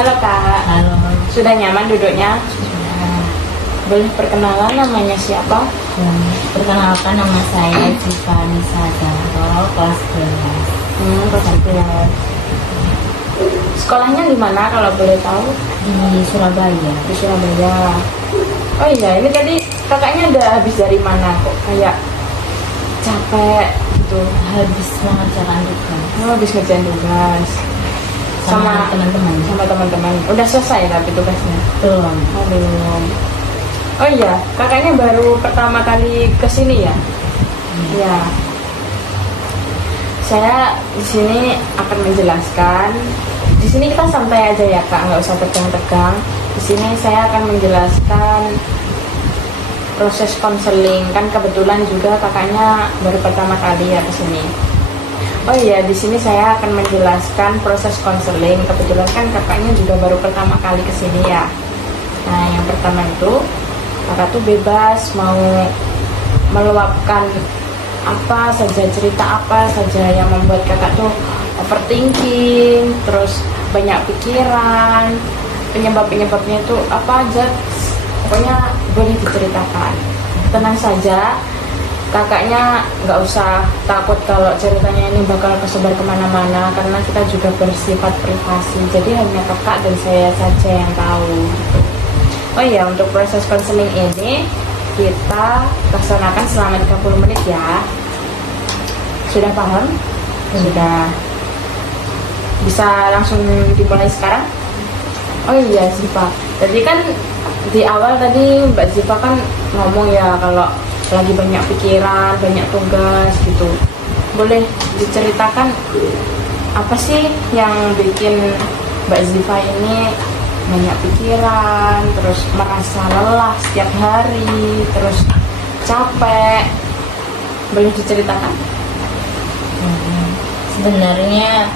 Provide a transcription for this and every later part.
Halo Kak. Halo. Sudah nyaman duduknya? Sudah. Boleh perkenalan namanya siapa? Perkenalkan, nama saya Ziva Nisa Zahro, kelas 12 Kelas 11. Sekolahnya di mana kalau boleh tahu? di Surabaya. Di Surabaya. Oh iya, ini tadi kakaknya udah habis dari mana kok kayak capek gitu? Habis mengerjakan tugas Oh, habis ngerjain tugas sama teman-teman. sama teman-teman. Udah selesai tapi tugasnya? Belum. Oh, belum. Oh iya, kakaknya baru pertama kali kesini ya? Iya. Saya di sini akan menjelaskan. Di sini kita santai aja ya Kak, nggak usah tegang-tegang. Di sini saya akan menjelaskan proses konseling. Kan kebetulan juga kakaknya baru pertama kali ya kesini. Oh iya, di sini saya akan menjelaskan proses konseling. Kebetulan kan kakaknya juga baru pertama kali kesini ya. Nah, yang pertama itu kakak tuh bebas mau meluapkan apa saja, cerita apa saja yang membuat kakak tuh overthinking, terus banyak pikiran, penyebabnya itu apa aja, pokoknya boleh diceritakan. Tenang saja, kakaknya nggak usah takut kalau ceritanya ini bakal kesebar kemana-mana, karena kita juga bersifat privasi, jadi hanya kakak dan saya saja yang tahu gitu. Oh iya, untuk proses konseling ini kita laksanakan selama 30 menit ya. Sudah paham? Sudah. Bisa langsung dimulai sekarang? Oh iya, Ziva. Jadi kan di awal tadi Mbak Ziva kan ngomong ya kalau lagi banyak pikiran, banyak tugas gitu. Boleh diceritakan apa sih yang bikin Mbak Ziva ini banyak pikiran, terus merasa lelah setiap hari, terus capek? Boleh diceritakan? Sebenarnya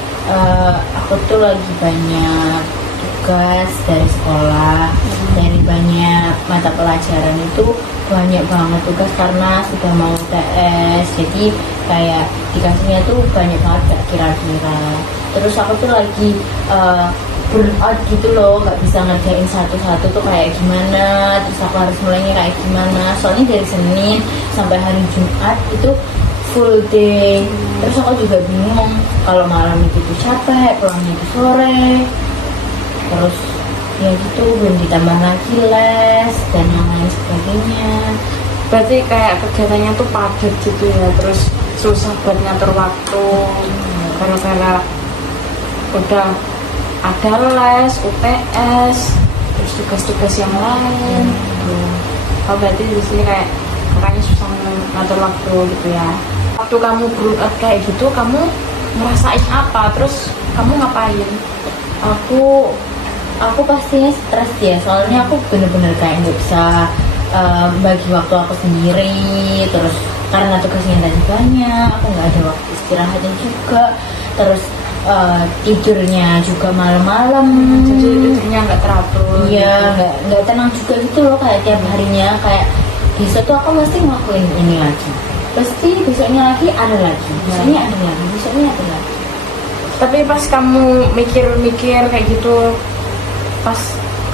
aku tuh lagi banyak tugas dari sekolah, dari banyak mata pelajaran itu banyak banget tugas karena sudah mau UTS, jadi kayak dikasihnya tuh banyak banget gak kira-kira. Terus aku tuh lagi burnout gitu loh, nggak bisa ngerjain satu-satu tuh kayak gimana, terus aku harus mulainya kayak gimana, soalnya dari Senin sampai hari Jumat itu full day. Terus aku juga bingung kalau malam itu tuh capek, pulangnya itu sore, terus ya gitu, belum ditambah lagi les dan yang lain sebagainya. Berarti kayak kegiatannya tuh padat gitu ya, terus susah buat ngatur waktu karena udah ada les, UTS, terus tugas-tugas yang lain. Oh, berarti di sini kayak kakaknya susah ngatur waktu gitu ya. Waktu kamu burnout kayak gitu, kamu ngerasain apa? Terus kamu ngapain? Aku pastinya stres ya, soalnya aku bener-bener kayak nggak bisa bagi waktu aku sendiri, terus karena tugasnya tadi banyak, aku nggak ada waktu istirahatnya juga, terus tidurnya juga malam-malam, Jadi tidurnya nggak teratur. iya, nggak tenang juga gitu loh, kayak tiap harinya kayak besok tuh aku mesti ngelakuin ini lagi, pasti besoknya lagi ada lagi, besoknya ada lagi, besoknya ada lagi. Tapi pas kamu mikir-mikir kayak gitu, pas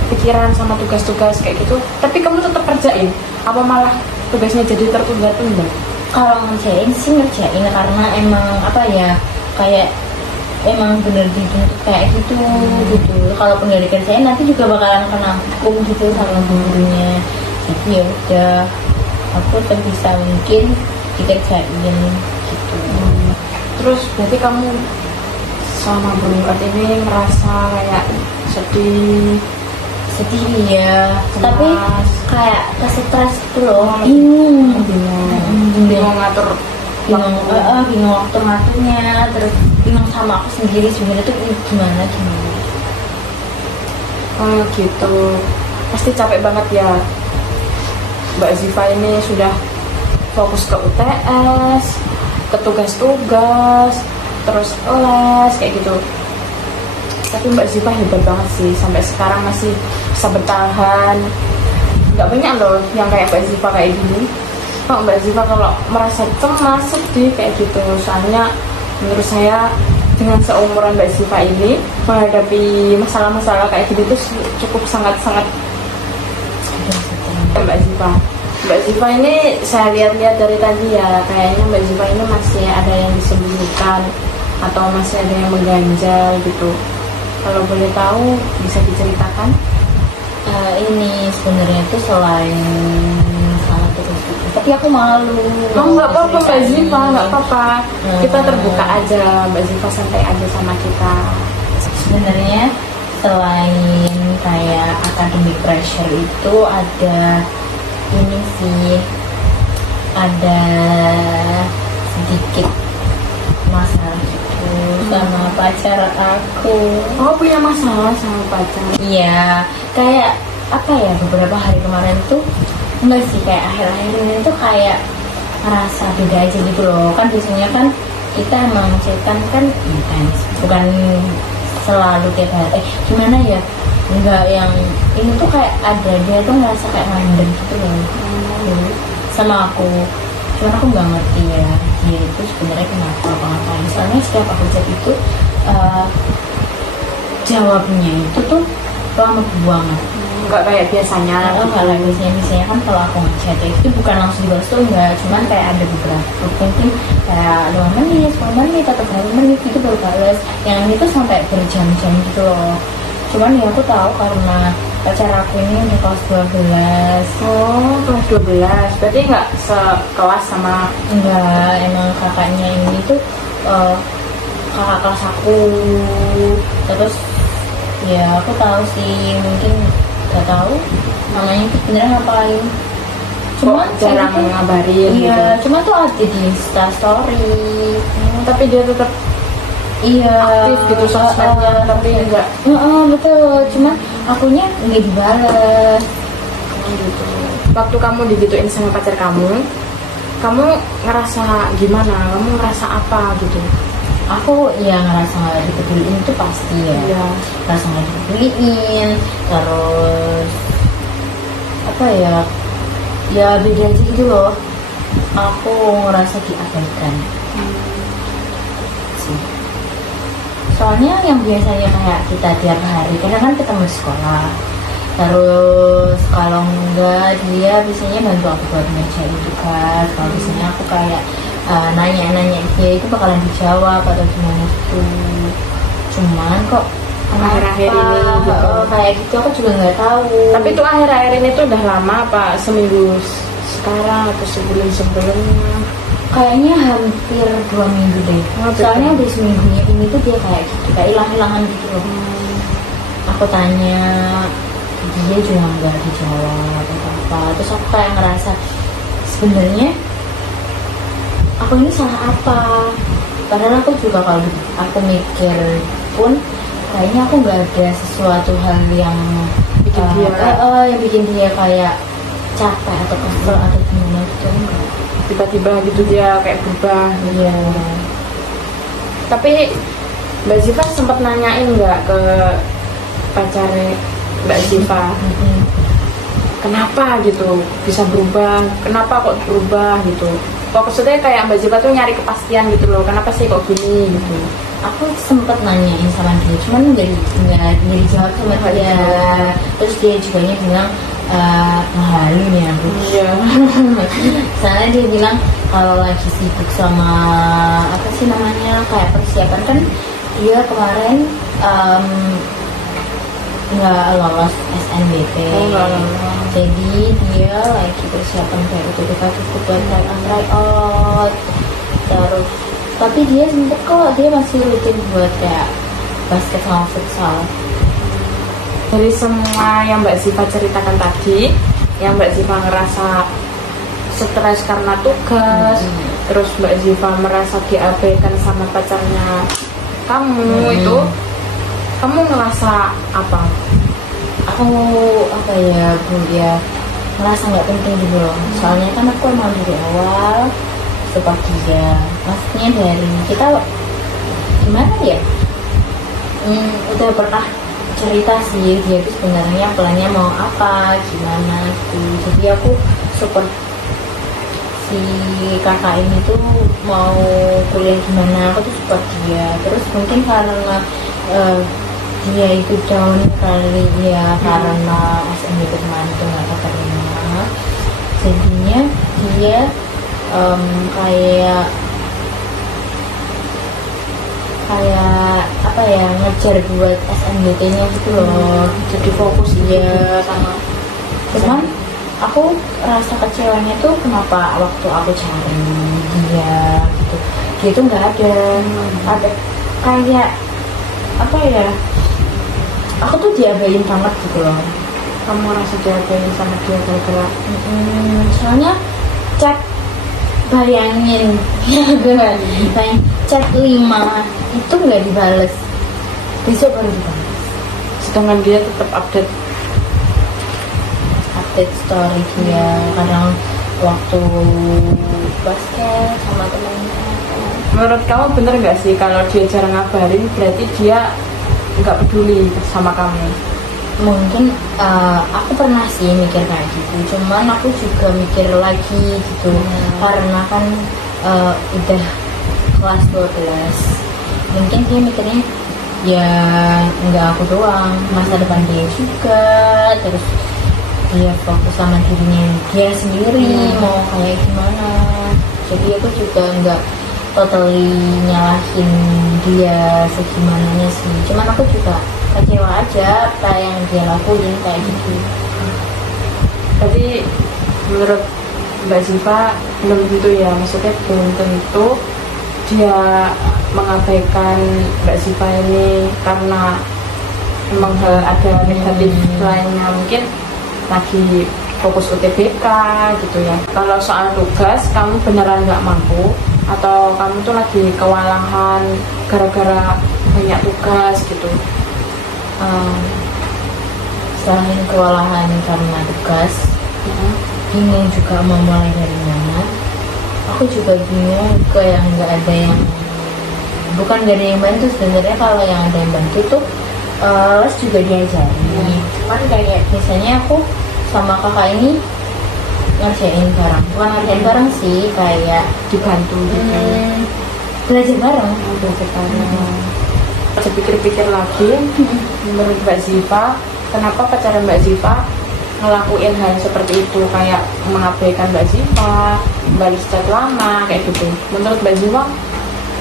kepikiran sama tugas-tugas kayak gitu, tapi kamu tetap kerjain? Apa malah tugasnya jadi tertunda-tunda? Kalau ngerjain sih ngerjain karena emang apa ya, kayak emang bener dituntut kayak gitu gitu. Kalaupun nggak dikerjain nanti juga bakalan kena hukum gitu sama gurunya. Jadi ya udah, aku sebisa mungkin dikerjain gitu. Terus berarti kamu selama burnout ini merasa kayak sedih ya, cemas, tapi kayak stres gitu loh, bingung bingung ngatur bingung waktu ngaturnya, terus bingung sama aku sendiri sebenarnya tuh gimana. Oh gitu, pasti capek banget ya. Mbak Ziva ini sudah fokus ke UTS, ke tugas-tugas, terus les kayak gitu. Tapi Mbak Ziva hebat banget sih, sampai sekarang masih bisa bertahan. Nggak banyak loh yang kayak Mbak Ziva kayak gini. Mbak Ziva kalau merasa cemas, sedih kayak gitu, soalnya menurut saya dengan seumuran Mbak Ziva ini menghadapi masalah-masalah kayak gini tuh cukup sangat-sangat. Mbak Ziva ini saya lihat-lihat dari tadi ya, kayaknya Mbak Ziva ini masih ada yang disembunyikan atau masih ada yang mengganjal gitu. Kalau boleh tahu bisa diceritakan? Ini sebenarnya itu selain salah terus tapi aku malu. Oh nggak apa-apa Mbak Ziva, nggak apa-apa. Kita terbuka aja, Mbak Ziva santai aja sama kita. Sebenarnya selain kayak academic pressure itu ada ini sih, ada sedikit masalah gitu sama pacar aku. Oh punya masalah sama pacar? Iya, kayak apa ya, beberapa hari kemarin tuh enggak sih, kayak akhir-akhir ini tuh kayak ngerasa beda aja gitu loh. Kan biasanya kan kita emang chatan kan intens, bukan selalu tiap hari. Gimana ya, enggak yang ini tuh kayak ada, dia tuh ngerasa kayak random gitu loh sama aku. Cuman aku nggak ngerti ya dia itu sebenarnya kenapa apa-apa. Misalnya setiap aku chat itu jawabnya itu tuh lama banget. Nggak kayak biasanya. Nggak kayak biasanya kan kalau aku ngechat itu bukan langsung dibalas tuh enggak, cuman kayak ada beberapa mungkin kayak 2 menit, 10 menit atau berapa menit gitu baru balas. Yang ini tuh sampai berjam-jam gitu loh. Cuman ya aku tahu karena pacar aku ini udah kelas 12. Oh kelas 12, berarti nggak sekelas sama? Enggak, emang kakaknya ini tuh kakak kelas aku. Terus ya aku tahu sih, mungkin gak tahu namanya itu sebenarnya ngapain. Cuma jarang gitu, ngabarin. Iya, gitu. Cuma tuh ada di Insta story. Tapi dia tetap aktif gitu sosmednya, tapi enggak. Betul, cuman akunya nggak dibalas. Gitu. Waktu kamu digituin sama pacar kamu ngerasa gimana? Kamu ngerasa apa gitu? Aku ya ngerasa nggak dipeduliin itu pasti ya. Iya. Ngerasa nggak dipeduliin, terus apa ya? Ya beda aja gitu loh. Aku ngerasa diabaikan. Soalnya yang biasanya kayak kita tiap hari, karena kan ketemu sekolah. Terus kalau enggak dia biasanya bantu aku buat ngerjain tugas. Kalau biasanya aku kayak nanya-nanya dia itu bakalan dijawab atau gimana gitu. Cuman kok akhir-akhir ini gitu. Kayak gitu aku juga nggak tahu. Tapi itu akhir-akhir ini tuh udah lama apa seminggu sekarang atau sebelumnya? Kayaknya hampir 2 minggu deh. Soalnya di seminggunya ini tuh dia kayak gitu, kayak hilang-hilangan gitu loh. Aku tanya, dia juga nggak dijawab apa-apa. Terus aku kayak ngerasa sebenarnya aku ini salah apa? Padahal aku juga kalau aku mikir pun kayaknya aku nggak ada sesuatu hal yang bikin dia kayak capek atau kesel atau gimana gitu, enggak. Tiba-tiba gitu dia kayak berubah. Iya. Tapi Mbak Ziva sempat nanyain nggak ke pacar Mbak Ziva, kenapa gitu bisa berubah? Kenapa kok berubah gitu? Kok maksudnya kayak Mbak Ziva tuh nyari kepastian gitu loh. Kenapa sih kok gini gitu? Aku sempet nanyain sama dia, cuman nggak dijawab sama dia. Terus dia juga bilang malu nih aku. Iya. Soalnya dia bilang kalau lagi sibuk sama apa sih namanya kayak persiapan, kan dia kemarin nggak lolos SNBT. Jadi dia lagi persiapan kayak ikut try out. Terus tapi dia sempet kok, dia masih rutin buat kayak basket sama futsal. Dari semua yang Mbak Ziva ceritakan tadi, yang Mbak Ziva ngerasa stres karena tugas, terus Mbak Ziva merasa diabaikan sama pacarnya kamu, itu kamu ngerasa apa? Aku apa ya Bu ya, ngerasa nggak penting gitu loh. Soalnya kan aku emang dari awal support dia. Maksudnya dari kita gimana ya, udah pernah cerita sih dia tuh sebenarnya plannya mau apa gimana gitu. Jadi aku support si kakak ini tuh mau kuliah gimana, aku tuh support dia. Terus mungkin karena dia itu down kali ya, karena SNBT kemarin itu nggak keterima, jadinya dia kayak apa ya, ngejar buat SNBT-nya gitu loh. Jadi fokus Iya. sama. Cuman aku rasa kecewanya tuh kenapa waktu aku cari dia gitu, dia tuh nggak ada kayak apa ya, aku tuh diabain banget gitu loh. Kamu rasa diapain sama dia gara-gara Soalnya chat, bayangin ya, bayangin chat 5 itu nggak dibales, besok baru dibales. sedangkan dia tetap update Story dia kadang waktu basket sama temennya. Menurut kamu bener nggak sih kalau dia jarang ngabarin berarti dia nggak peduli sama kamu? Mungkin aku pernah sih mikir kayak gitu, cuman aku juga mikir lagi gitu, karena kan udah kelas 12, mungkin dia mikirnya ya nggak aku doang, masa depan dia juga, terus dia fokus sama dirinya dia sendiri mau kayak gimana. Jadi aku juga nggak totally nyalahin dia segimananya sih, cuman aku juga kecewa aja apa yang dia lakuin kayak gitu. Berarti menurut Mbak Ziva belum tentu ya, maksudnya belum tentu dia mengabaikan Mbak Ziva ini karena memang ada negatif lainnya, mungkin lagi fokus UTBK gitu ya. Kalau soal tugas kamu beneran nggak mampu atau kamu tuh lagi kewalahan gara-gara banyak tugas gitu? Selain kewalahan karena tugas, bingung juga mau mulai dari mana. Aku juga bingung ke yang nggak ada yang, bukan gak ada yang bantu sebenarnya. Kalau yang ada yang bantu tuh les juga diajari. Cuman kayak misalnya aku sama kakak ini ngerjain bareng, bukan ngerjain bareng sih, kayak Dibantu gitu. belajar bareng. Belajar bareng. Saya pikir-pikir lagi, menurut Mbak Ziva, kenapa pacaran Mbak Ziva ngelakuin hal seperti itu, kayak mengabaikan Mbak Ziva, balas chat lama kayak gitu. Menurut Mbak Ziva,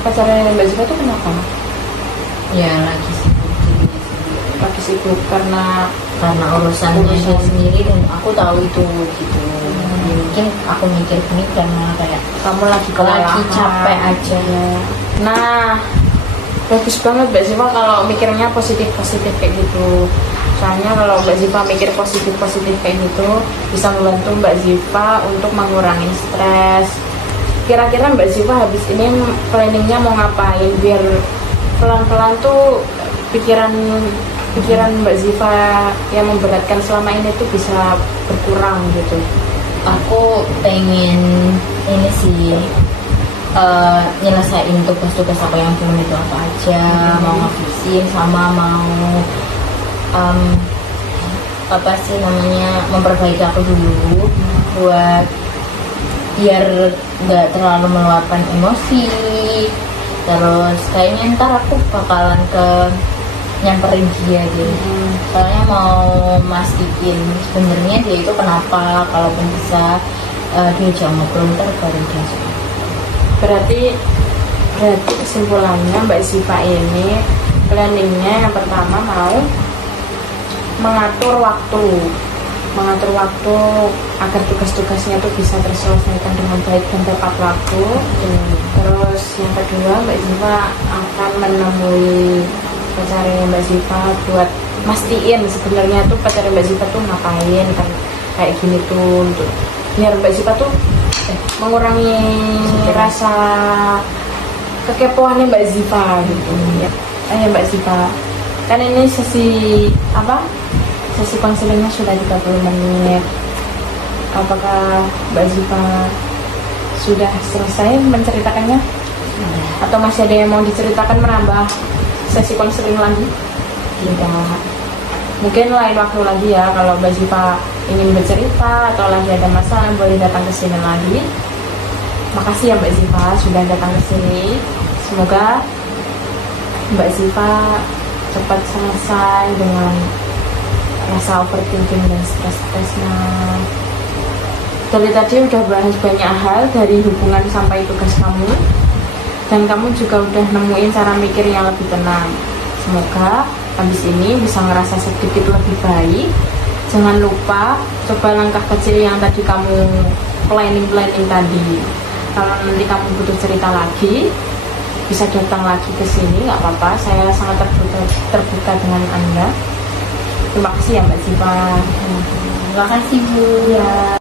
pacaran Mbak Ziva itu kenapa? Ya lagi sibuk Lagi sibuk karena urusannya dia sendiri, dan aku tahu itu gitu. Ya, mungkin aku mikir gini karena kayak kamu lagi kewalahan, capek aja. Nah, bagus banget Mbak Ziva kalau mikirnya positif-positif kayak gitu. Soalnya kalau Mbak Ziva mikir positif-positif kayak gitu, bisa membantu Mbak Ziva untuk mengurangi stres. Kira-kira Mbak Ziva habis ini planningnya mau ngapain biar pelan-pelan tuh pikiran Mbak Ziva yang memberatkan selama ini tuh bisa berkurang gitu? Aku pengen ini sih, nyelesain tugas-tugas aku yang belum itu apa aja, mau ngabisin sama mau apa sih namanya, memperbaiki aku dulu buat biar nggak terlalu meluapkan emosi. Terus kayaknya ntar aku bakalan nyamperin dia deh, soalnya mau mastiin sebenarnya dia itu kenapa, kalaupun bisa diajak ngobrol ntar baru dia suka. Berarti Kesimpulannya Mbak Ziva ini planningnya yang pertama mau mengatur waktu agar tugas-tugasnya itu bisa terselesaikan dengan baik dan tepat waktu. Terus yang kedua, Mbak Ziva akan menemui pacarnya Mbak Ziva buat mastiin sebenarnya tuh pacarnya Mbak Ziva tuh ngapain kan kayak gini tuh, untuk biar Mbak Ziva tuh mengurangi rasa kekepoannya Mbak Ziva gitu ya. Ayo Mbak Ziva, kan ini sesi konselingnya sudah 30 menit. Apakah Mbak Ziva sudah selesai menceritakannya? Atau masih ada yang mau diceritakan, menambah sesi konseling lagi? Tidak. Mungkin lain waktu lagi ya, kalau Mbak Ziva ingin bercerita atau lagi ada masalah boleh datang ke sini lagi. Makasih ya Mbak Ziva sudah datang ke sini. Semoga Mbak Ziva cepat selesai dengan rasa overthinking dan stres-stresnya. Dari tadi udah bahas banyak hal dari hubungan sampai tugas kamu, dan kamu juga udah nemuin cara mikir yang lebih tenang. Semoga habis ini bisa ngerasa sedikit lebih baik. Jangan lupa coba langkah kecil yang tadi kamu planning tadi. Kalau nanti kamu butuh cerita lagi, bisa datang lagi ke sini, nggak apa-apa. Saya sangat terbuka dengan Anda. Terima kasih ya Mbak Ziva. Terima kasih Bu. Ya.